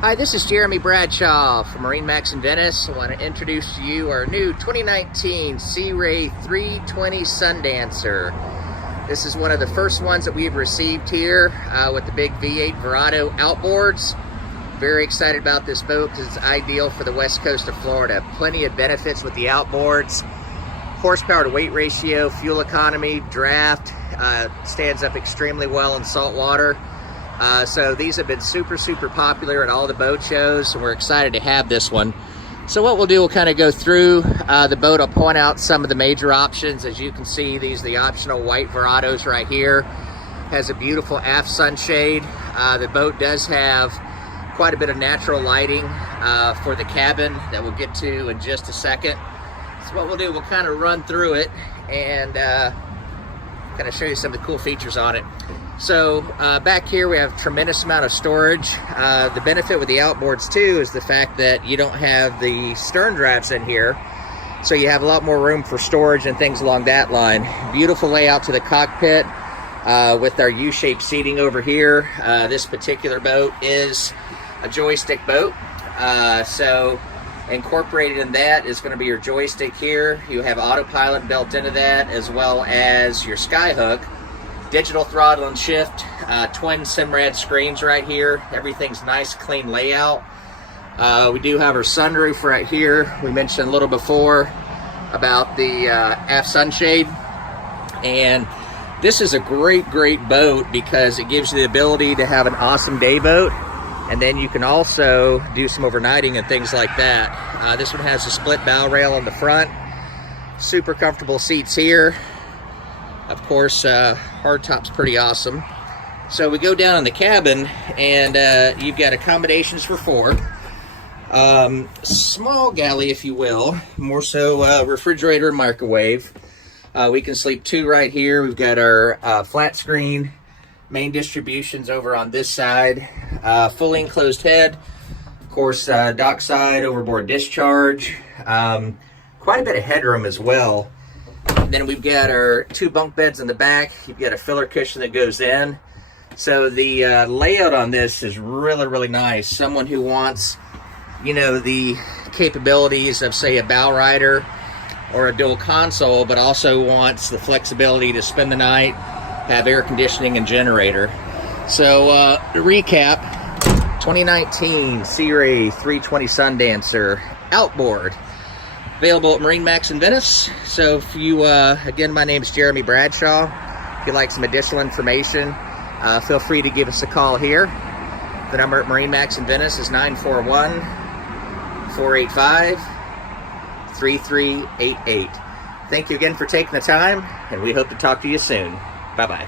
Hi, this is Jeremy Bradshaw from MarineMax in Venice. I want to introduce to you our new 2019 Sea Ray 320 Sundancer. This is one of the first ones that we've received here with the big V8 Verado outboards. Very excited about this boat because it's ideal for the west coast of Florida. Plenty of benefits with the outboards. Horsepower to weight ratio, fuel economy, draft, stands up extremely well in salt water. So these have been super popular at all the boat shows, and we're excited to have this one. So what we'll do, we'll kind of go through the boat. I'll point out some of the major options. As you can see, these are the optional white Verados right here. Has a beautiful aft sunshade. The boat does have quite a bit of natural lighting for the cabin that we'll get to in just a second. So what we'll do, we'll kind of run through it and kind of show you some of the cool features on it. So back here we have a tremendous amount of storage. The benefit with the outboards too is the fact that you don't have the stern drafts in here, so you have a lot more room for storage and things along that line. Beautiful layout to the cockpit with our U-shaped seating over here. This particular boat is a joystick boat, so incorporated in that is going to be your joystick here. You have autopilot built into that, as well as your skyhook. Digital throttle and shift, twin Simrad screens right here. Everything's nice, clean layout. We do have our sunroof right here. We mentioned a little before about the aft sunshade. And this is a great boat because it gives you the ability to have an awesome day boat. And then you can also do some overnighting and things like that. This one has a split bow rail on the front. Super comfortable seats here. Of course, hardtop's pretty awesome. So we go down in the cabin, and you've got accommodations for four. Small galley, if you will, more so refrigerator and microwave. We can sleep two right here. We've got our flat screen, main distributions over on this side, fully enclosed head. Of course, dock side, overboard discharge. Quite a bit of headroom as well. Then we've got our two bunk beds in the back. You've got a filler cushion that goes in. So the layout on this is really nice. Someone who wants, you know, the capabilities of, say, a bow rider or a dual console, but also wants the flexibility to spend the night, have air conditioning and generator. So to recap, 2019 Sea Ray 320 Sundancer Outboard. Available at MarineMax in Venice. So if you, again, my name is Jeremy Bradshaw. If you'd like some additional information, feel free to give us a call here. The number at MarineMax in Venice is 941-485-3388. Thank you again for taking the time, and we hope to talk to you soon. Bye-bye.